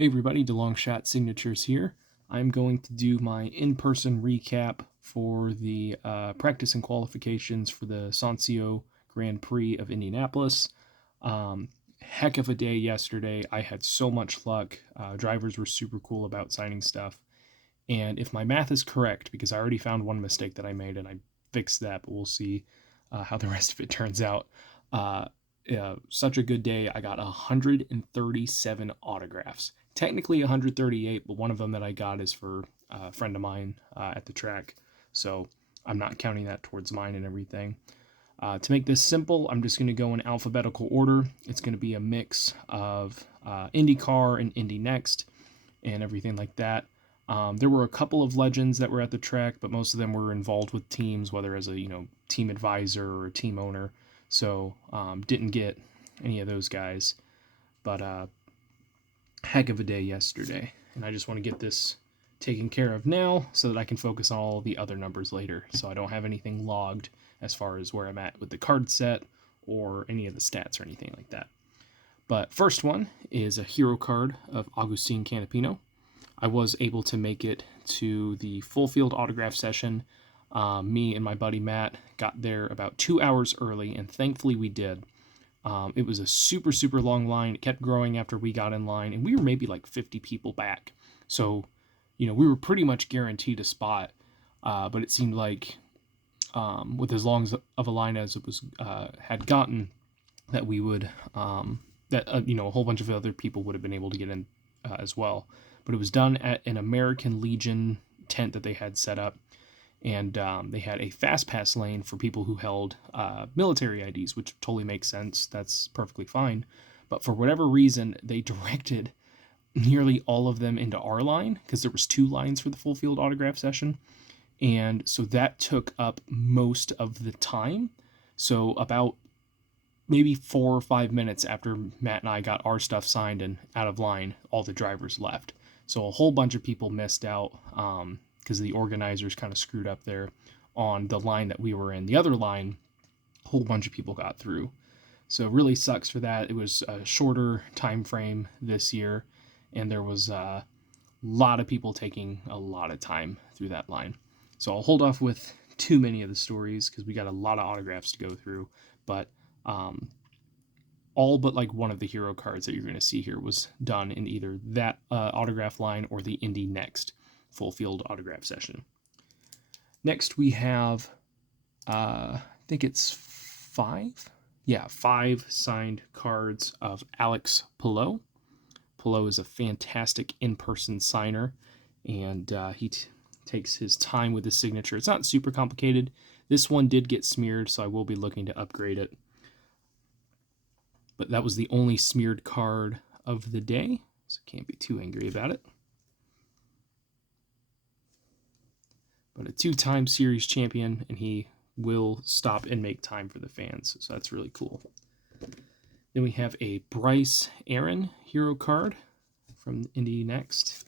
Hey everybody, DeLongShot Signatures here. I'm going to do my in-person recap for the practice and qualifications for the Sonsio Grand Prix of Indianapolis. Heck of a day yesterday. I had so much luck. Drivers were super cool about signing stuff. And if my math is correct, because I already found one mistake that I made and I fixed that, but we'll see how the rest of it turns out. Such a good day. I got 137 autographs. Technically 138, but one of them that I got is for a friend of mine at the track. So I'm not counting that towards mine and everything. To make this simple, I'm just going to go in alphabetical order. It's going to be a mix of IndyCar and Indy Next and everything like that. There were a couple of legends that were at the track, but most of them were involved with teams, whether as a team advisor or a team owner. So didn't get any of those guys. But heck of a day yesterday, and I just want to get this taken care of now so that I can focus on all the other numbers later, so I don't have anything logged as far as where I'm at with the card set or any of the stats or anything like that. But first one is a hero card of Agustin Canapino. I was able to make it to the full field autograph session. Me and my buddy Matt got there about 2 hours early, and thankfully we did. It was a super, super long line. It kept growing after we got in line, and we were maybe like 50 people back. So, we were pretty much guaranteed a spot. But it seemed like, with as long of a line as it was had gotten, that we would, a whole bunch of other people would have been able to get in as well. But it was done at an American Legion tent that they had set up. And they had a fast pass lane for people who held military IDs, which totally makes sense. That's perfectly fine. But for whatever reason, they directed nearly all of them into our line, because there was 2 lines for the full field autograph session. And so that took up most of the time. So about maybe 4 or 5 minutes after Matt and I got our stuff signed and out of line, all the drivers left. So a whole bunch of people missed out, because the organizers kind of screwed up there on the line that we were in. The other line, a whole bunch of people got through. So it really sucks for that. It was a shorter time frame this year, and there was a lot of people taking a lot of time through that line. So I'll hold off with too many of the stories because we got a lot of autographs to go through. But all but like one of the hero cards that you're going to see here was done in either that autograph line or the Indy Next full field autograph session. Next we have, I think it's 5 signed cards of Alex Palou. Palou is a fantastic in-person signer, and he takes his time with his signature. It's not super complicated. This one did get smeared, so I will be looking to upgrade it. But that was the only smeared card of the day, so can't be too angry about it. But a 2-time series champion, and he will stop and make time for the fans, so that's really cool. Then we have a Bryce Aaron hero card from Indy Next.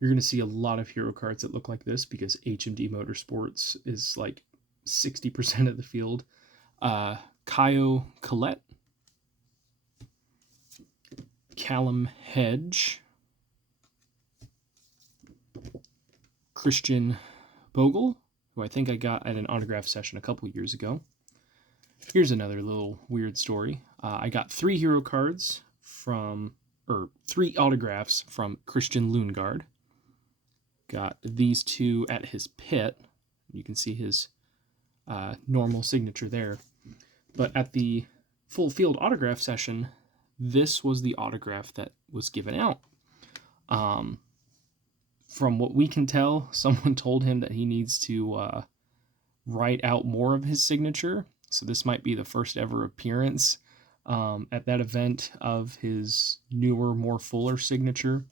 You're going to see a lot of hero cards that look like this because HMD Motorsports is like 60% of the field. Kaio Collette, Callum Hedge, Christian Bogle, who I think I got at an autograph session a couple years ago. Here's another little weird story. I got 3 hero cards from, or 3 autographs from Christian Lundgaard. Got these 2 at his pit. You can see his normal signature there. But at the full field autograph session, this was the autograph that was given out. From what we can tell, someone told him that he needs to write out more of his signature. So this might be the first ever appearance at that event of his newer, more fuller signature.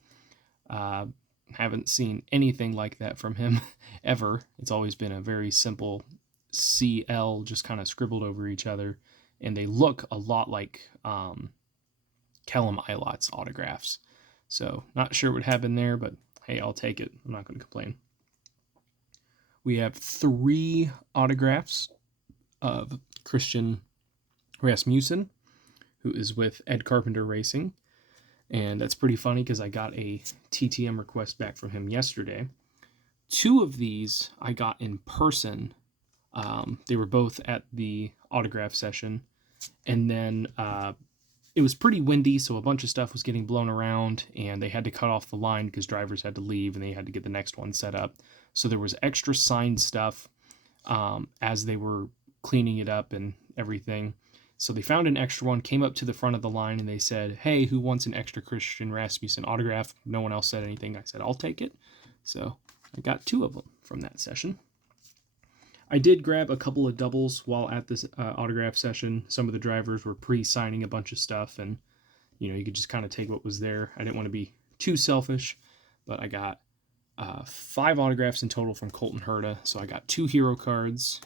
Haven't seen anything like that from him ever. It's always been a very simple CL, just kind of scribbled over each other. And they look a lot like Callum Ilot's autographs. So not sure what happened there, but hey, I'll take it. I'm not going to complain. We have 3 autographs of Christian Rasmussen, who is with Ed Carpenter Racing. And that's pretty funny because I got a TTM request back from him yesterday. 2 of these I got in person. They were both at the autograph session. And then it was pretty windy, so a bunch of stuff was getting blown around, and they had to cut off the line because drivers had to leave and they had to get the next one set up. So there was extra signed stuff as they were cleaning it up and everything. So they found an extra one, came up to the front of the line, and they said, "Hey, who wants an extra Christian Rasmussen autograph?" No one else said anything. I said, "I'll take it." So I got 2 of them from that session. I did grab a couple of doubles while at this autograph session. Some of the drivers were pre-signing a bunch of stuff, and you could just kind of take what was there. I didn't want to be too selfish, but I got 5 autographs in total from Colton Herta. So I got 2 hero cards,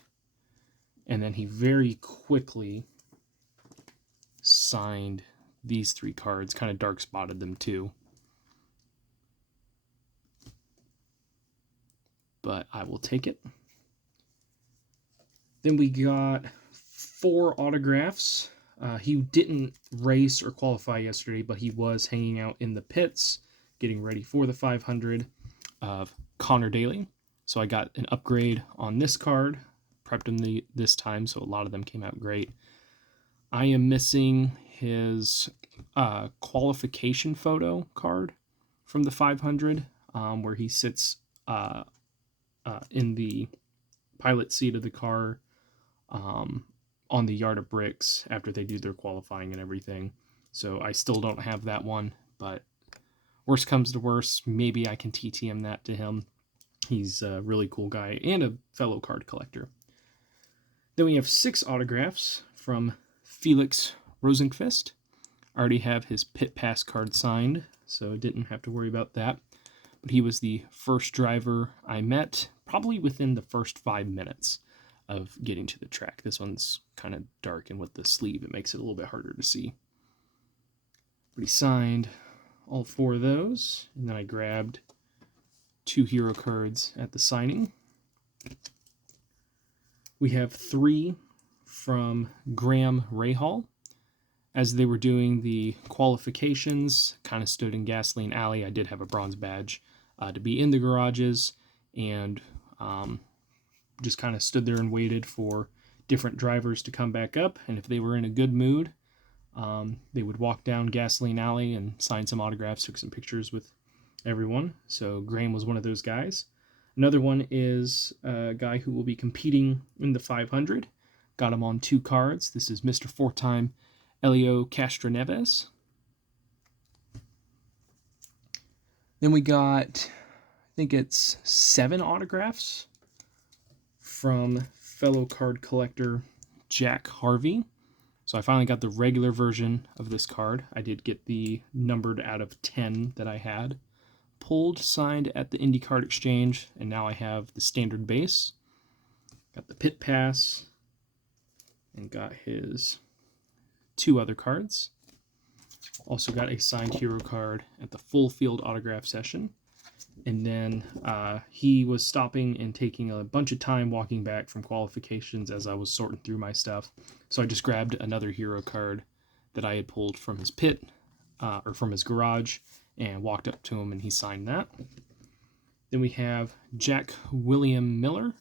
and then he very quickly signed these 3 cards, kind of dark spotted them too. But I will take it. Then we got 4 autographs. He didn't race or qualify yesterday, but he was hanging out in the pits, getting ready for the 500 of Connor Daly. So I got an upgrade on this card, prepped him this time, so a lot of them came out great. I am missing his qualification photo card from the 500, where he sits in the pilot seat of the car on the yard of bricks after they do their qualifying and everything. So I still don't have that one, but worst comes to worst, maybe I can TTM that to him. He's a really cool guy and a fellow card collector. Then we have 6 autographs from Felix Rosenqvist. I already have his pit pass card signed, so I didn't have to worry about that. But he was the first driver I met, probably within the first 5 minutes of getting to the track. This one's kind of dark, and with the sleeve, it makes it a little bit harder to see. But he signed all 4 of those, and then I grabbed 2 hero cards at the signing. We have 3 from Graham Rahal. As they were doing the qualifications, kind of stood in Gasoline Alley. I did have a bronze badge to be in the garages, and just kind of stood there and waited for different drivers to come back up. And if they were in a good mood, they would walk down Gasoline Alley and sign some autographs, took some pictures with everyone. So Graham was one of those guys. Another one is a guy who will be competing in the 500. Got him on 2 cards. This is Mr. 4-time Elio Castroneves. Then we got, I think it's 7 autographs from fellow card collector Jack Harvey. So I finally got the regular version of this card. I did get the numbered out of 10 that I had pulled, signed at the IndyCar Exchange, and now I have the standard base. Got the pit pass, and got his 2 other cards. Also got a signed hero card at the full field autograph session. And then he was stopping and taking a bunch of time walking back from qualifications as I was sorting through my stuff. So I just grabbed another hero card that I had pulled from his pit, or from his garage, and walked up to him, and he signed that. Then we have Jack William Miller.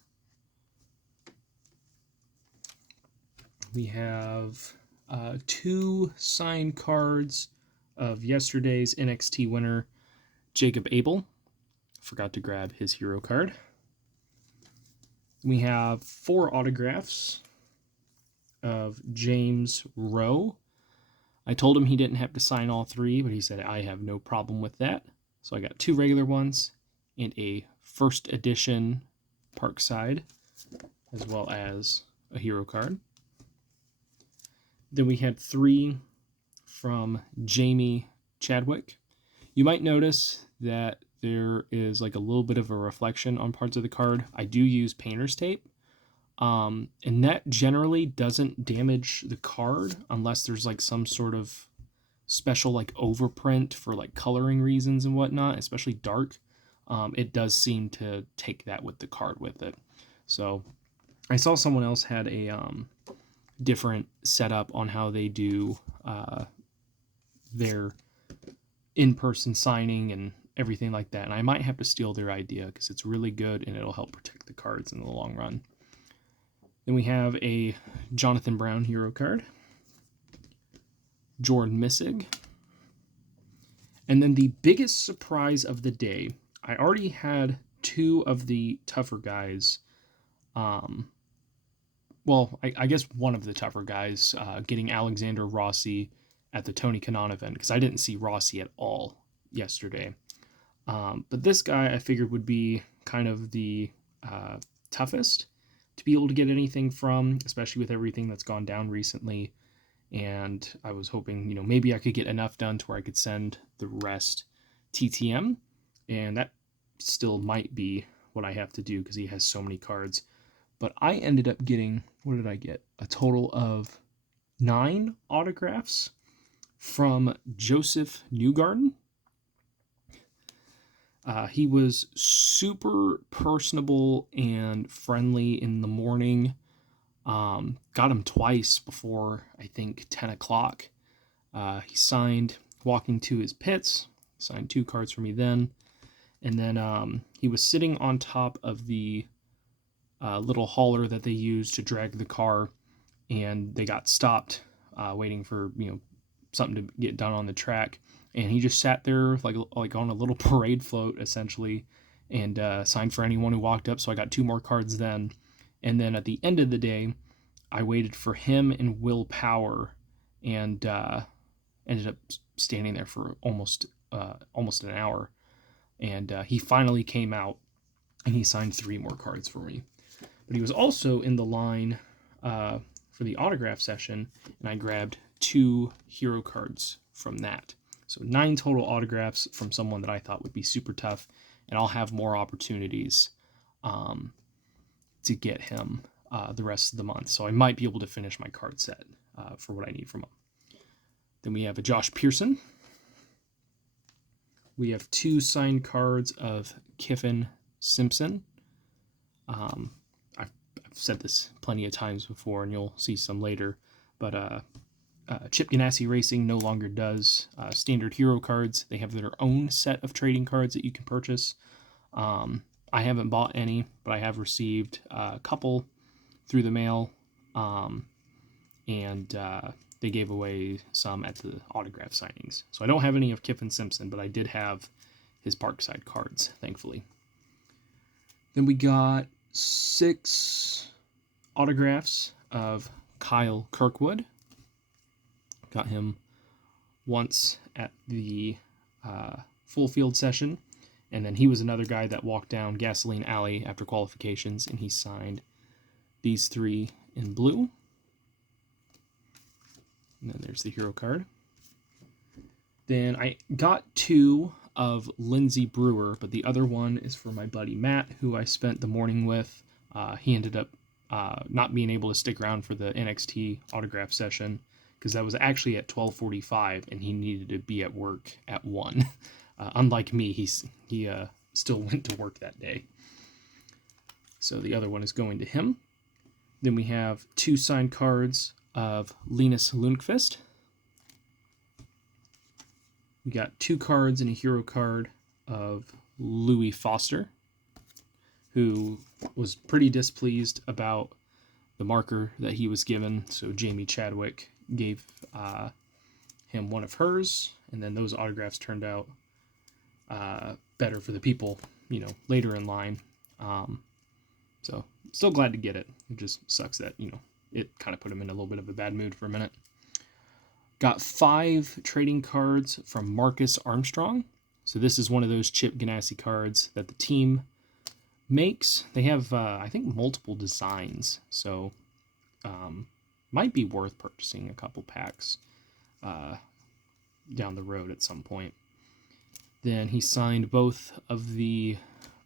We have 2 signed cards of yesterday's NXT winner, Jacob Abel. Forgot to grab his hero card. We have 4 autographs of James Rowe. I told him he didn't have to sign all 3, but he said, I have no problem with that. So I got 2 regular ones and a first edition Parkside, as well as a hero card. Then we had 3 from Jamie Chadwick. You might notice that there is like a little bit of a reflection on parts of the card. I do use painter's tape, and that generally doesn't damage the card unless there's like some sort of special like overprint for like coloring reasons and whatnot, especially dark. It does seem to take that with the card with it. So I saw someone else had a different setup on how they do their in-person signing and everything like that. And I might have to steal their idea because it's really good and it'll help protect the cards in the long run. Then we have a Jonathan Brown hero card, Jordan Missig, and then the biggest surprise of the day, I already had two of the tougher guys. I guess one of the tougher guys getting Alexander Rossi at the Tony Kanaan event because I didn't see Rossi at all yesterday. But this guy I figured would be kind of the toughest to be able to get anything from, especially with everything that's gone down recently. And I was hoping, maybe I could get enough done to where I could send the rest TTM. And that still might be what I have to do because he has so many cards. But I ended up getting, what did I get? A total of 9 autographs from Joseph Newgarden. He was super personable and friendly in the morning. Got him twice before, I think, 10 o'clock. He signed walking to his pits, signed 2 cards for me then. And then he was sitting on top of the little hauler that they use to drag the car, and they got stopped waiting for, something to get done on the track. And he just sat there like on a little parade float, essentially, and signed for anyone who walked up. So I got 2 more cards then. And then at the end of the day, I waited for him and Will Power, and ended up standing there for almost an hour. And he finally came out, and he signed 3 more cards for me. But he was also in the line for the autograph session, and I grabbed 2 hero cards from that. So 9 total autographs from someone that I thought would be super tough, and I'll have more opportunities to get him the rest of the month. So I might be able to finish my card set for what I need from him. Then we have a Josh Pearson. We have 2 signed cards of Kiffin Simpson. I've said this plenty of times before, and you'll see some later, but Chip Ganassi Racing no longer does standard hero cards. They have their own set of trading cards that you can purchase. I haven't bought any, but I have received a couple through the mail, and they gave away some at the autograph signings. So I don't have any of Kiffin Simpson, but I did have his Parkside cards, thankfully. Then we got 6 autographs of Kyle Kirkwood. Got him once at the full field session, and then he was another guy that walked down Gasoline Alley after qualifications, and he signed these 3 in blue. And then there's the hero card. Then I got 2 of Lindsey Brewer, but the other one is for my buddy Matt, who I spent the morning with. He ended up not being able to stick around for the NXT autograph session because that was actually at 12:45, and he needed to be at work at 1. Unlike me, he still went to work that day. So the other one is going to him. Then we have 2 signed cards of Linus Lundqvist. We got 2 cards and a hero card of Louis Foster, who was pretty displeased about the marker that he was given. So Jamie Chadwick gave him one of hers, and then those autographs turned out better for the people, later in line. So still glad to get it. It just sucks that, it kind of put him in a little bit of a bad mood for a minute. Got 5 trading cards from Marcus Armstrong. So this is one of those Chip Ganassi cards that the team makes. They have, I think, multiple designs. So might be worth purchasing a couple packs down the road at some point. Then he signed both of the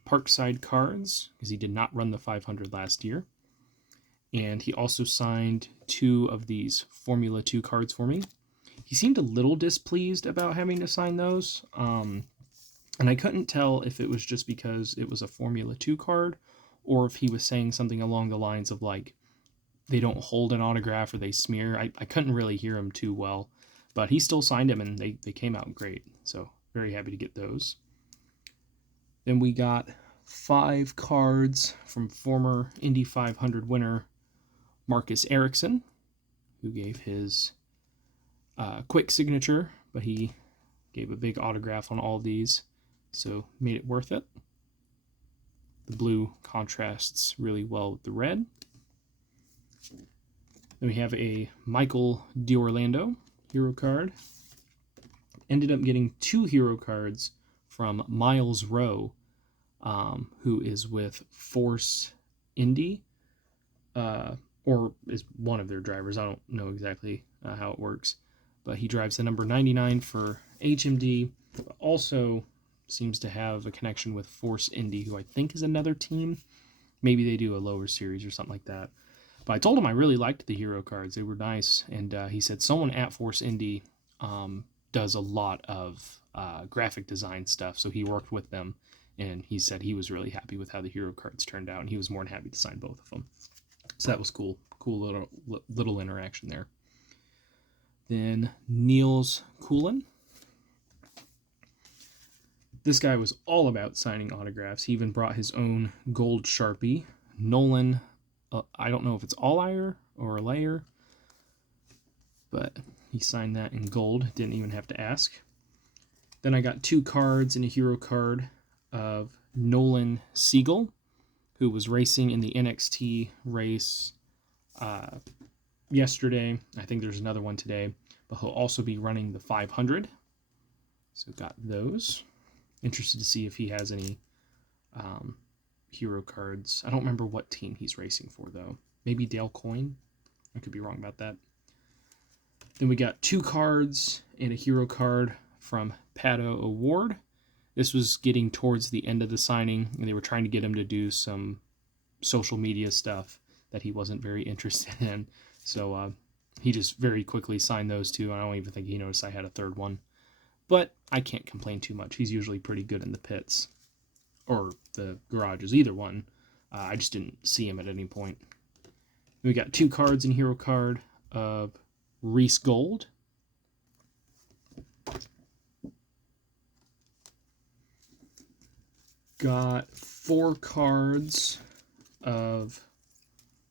Parkside cards because he did not run the 500 last year. And he also signed 2 of these Formula 2 cards for me. He seemed a little displeased about having to sign those. And I couldn't tell if it was just because it was a Formula 2 card or if he was saying something along the lines of like, they don't hold an autograph or they smear. I couldn't really hear him too well, but he still signed him and they came out great. So very happy to get those. Then we got 5 cards from former Indy 500 winner Marcus Ericsson, who gave his quick signature, but he gave a big autograph on all these, so made it worth it. The blue contrasts really well with the red. Then we have a Michael D'Orlando hero card. Ended up getting 2 hero cards from Miles Rowe, who is with Force Indy, or is one of their drivers. I don't know exactly how it works, but he drives the number 99 for HMD, but also seems to have a connection with Force Indy, who I think is another team. Maybe they do a lower series or something like that. But I told him I really liked the hero cards. They were nice, and he said someone at Force Indy does a lot of graphic design stuff, so he worked with them, and he said he was really happy with how the hero cards turned out, and he was more than happy to sign both of them. So that was cool. Cool little interaction there. Then Niels Coolin. This guy was all about signing autographs. He even brought his own gold Sharpie. Nolan, I don't know if it's all-iron or a layer, but he signed that in gold. Didn't even have to ask. Then I got 2 cards and a hero card of Nolan Siegel, who was racing in the NXT race yesterday. I think there's another one today, but he'll also be running the 500. So got those. Interested to see if he has any hero cards. I don't remember what team he's racing for, though. Maybe Dale Coyne? I could be wrong about that. Then we got 2 cards and a hero card from Pato O'Ward. This was getting towards the end of the signing, and they were trying to get him to do some social media stuff that he wasn't very interested in. So he just very quickly signed those 2. I don't even think he noticed I had a third one. But I can't complain too much. He's usually pretty good in the pits. Or the garages, either one. I just didn't see him at any point. We got 2 cards and hero card of Reese Gold. Got 4 cards of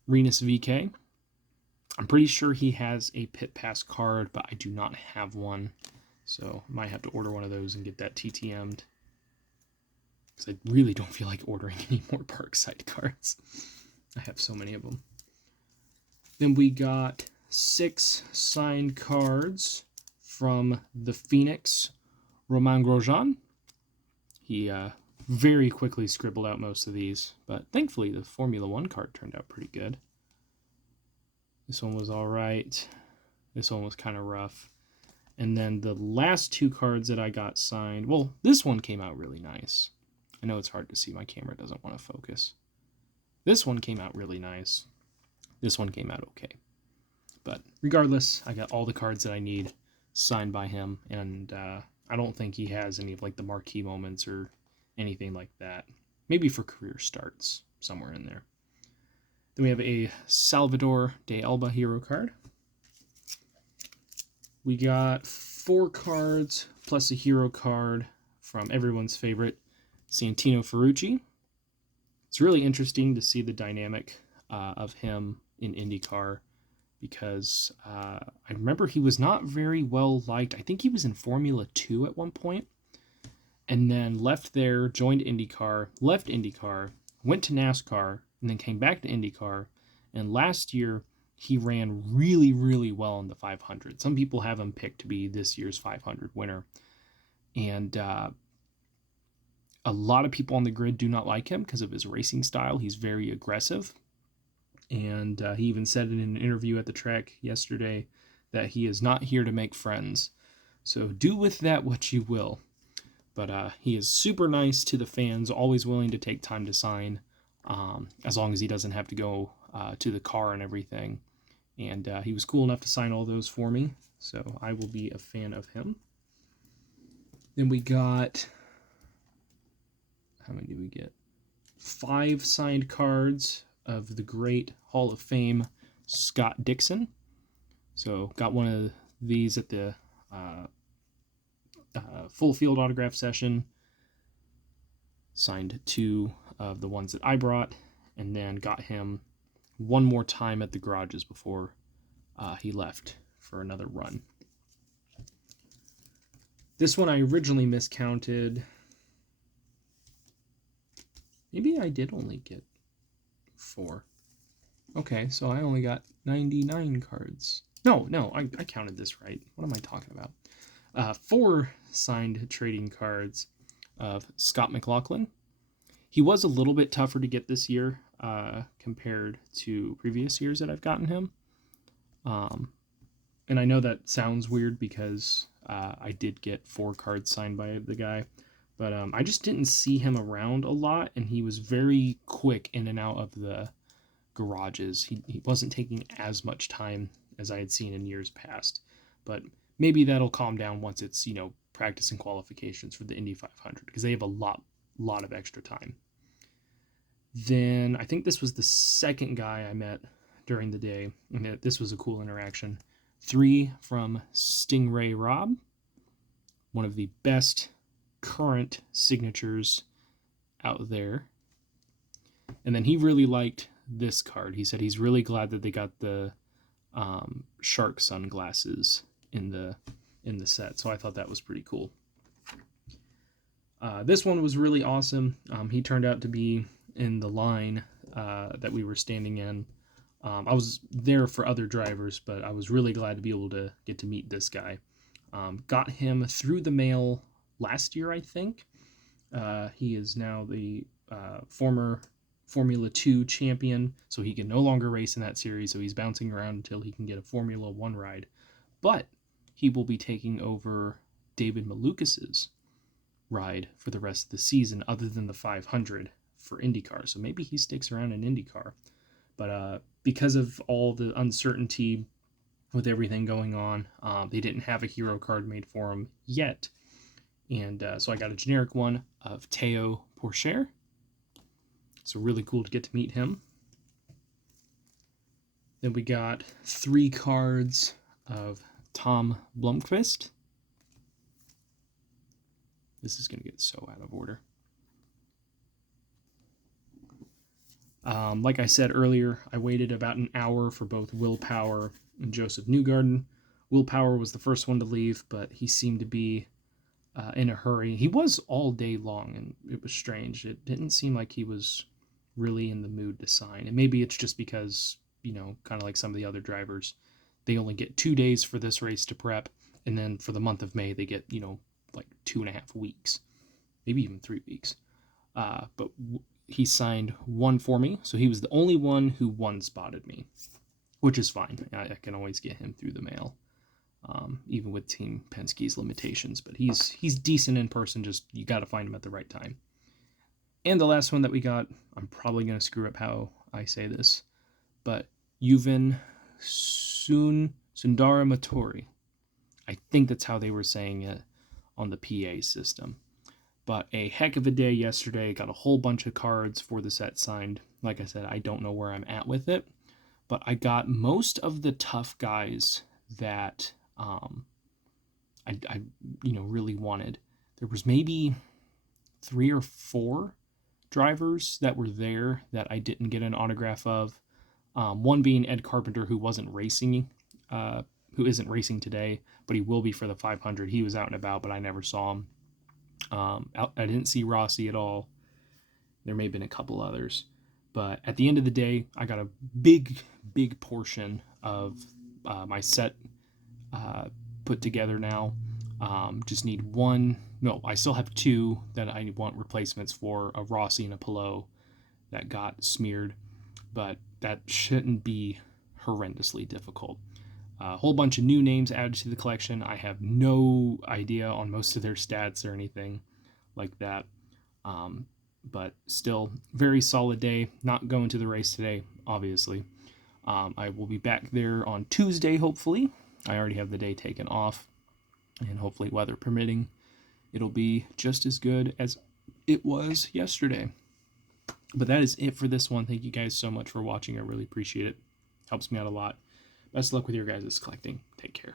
Renus VK. I'm pretty sure he has a pit pass card, but I do not have one. So I might have to order one of those and get that TTM'd. Because I really don't feel like ordering any more Parkside cards. I have so many of them. Then we got 6 signed cards from the Phoenix, Romain Grosjean. He very quickly scribbled out most of these, but thankfully the Formula 1 card turned out pretty good. This one was all right. This one was kind of rough. And then the last 2 cards that I got signed, well, this one came out really nice. I know it's hard to see. My camera doesn't want to focus. This one came out really nice. This one came out okay. But regardless, I got all the cards that I need signed by him, and I don't think he has any of like the marquee moments or anything like that. Maybe for career starts, somewhere in there. Then we have a Salvador de Alba hero card. We got 4 cards plus a hero card from everyone's favorite, Santino Ferrucci. It's really interesting to see the dynamic of him in IndyCar because I remember he was not very well liked. I think he was in Formula 2 at one point and then left there, joined IndyCar, left IndyCar, went to NASCAR, and then came back to IndyCar. And last year, he ran really, really well in the 500. Some people have him picked to be this year's 500 winner. And a lot of people on the grid do not like him because of his racing style. He's very aggressive. And he even said in an interview at the track yesterday that he is not here to make friends. So do with that what you will. But he is super nice to the fans, always willing to take time to sign, as long as he doesn't have to go to the car and everything. And he was cool enough to sign all those for me, so I will be a fan of him. Then we got, how many did we get? 5 signed cards of the great Hall of Fame Scott Dixon. So got one of these at the full field autograph session. Signed 2 of the ones that I brought, and then got him one more time at the garages before he left for another run. This one I originally miscounted. Maybe I did only get 4. Okay, so I only got 99 cards. No, I counted this right. What am I talking about? 4 signed trading cards of Scott McLaughlin. He was a little bit tougher to get this year compared to previous years that I've gotten him. And I know that sounds weird because I did get 4 cards signed by the guy. But I just didn't see him around a lot, and he was very quick in and out of the garages. He wasn't taking as much time as I had seen in years past. But maybe that'll calm down once it's, practice and qualifications for the Indy 500, because they have a lot of extra time. Then I think this was the second guy I met during the day, and this was a cool interaction. 3 from Stingray Rob, one of the best current signatures out there. And then he really liked this card. He said he's really glad that they got the shark sunglasses in the set. So I thought that was pretty cool. This one was really awesome. He turned out to be in the line that we were standing in. I was there for other drivers, but I was really glad to be able to get to meet this guy. Got him through the mail last year, I think. He is now the former Formula 2 champion, so he can no longer race in that series, so he's bouncing around until he can get a Formula 1 ride. But he will be taking over David Malukas' ride for the rest of the season, other than the 500 for IndyCar. So maybe he sticks around in IndyCar. But because of all the uncertainty with everything going on, they didn't have a hero card made for him yet. And so I got a generic one of Théo Pourchaire. So really cool to get to meet him. Then we got 3 cards of Tom Blomqvist. This is going to get so out of order. Like I said earlier, I waited about an hour for both Will Power and Joseph Newgarden. Will Power was the first one to leave, but he seemed to be in a hurry. He was all day long, and it was strange. It didn't seem like he was really in the mood to sign. And maybe it's just because, kind of like some of the other drivers, they only get 2 days for this race to prep, and then for the month of May, they get, like 2.5 weeks, maybe even 3 weeks. But he signed 1 for me, so he was the only one who one-spotted me, which is fine. I can always get him through the mail, even with Team Penske's limitations. But he's decent in person, just you got to find him at the right time. And the last one that we got, I'm probably going to screw up how I say this, but Yuvin Sundaramatori. I think that's how they were saying it on the PA system. But a heck of a day yesterday. Got a whole bunch of cards for the set signed. Like I said, I don't know where I'm at with it, but I got most of the tough guys that I really wanted. There was maybe 3 or 4 drivers that were there that I didn't get an autograph of. One being Ed Carpenter, who isn't racing today, but he will be for the 500. He was out and about, but I never saw him. I didn't see Rossi at all. There may have been a couple others, but at the end of the day, I got a big portion of my set put together now. Just need 1. No, I still have 2 that I want replacements for, a Rossi and a Pillow that got smeared, but that shouldn't be horrendously difficult. A whole bunch of new names added to the collection. I have no idea on most of their stats or anything like that. But still, very solid day. Not going to the race today, obviously. I will be back there on Tuesday, hopefully. I already have the day taken off. And hopefully, weather permitting, it'll be just as good as it was yesterday. But that is it for this one. Thank you guys so much for watching. I really appreciate it. Helps me out a lot. Best of luck with your guys' collecting. Take care.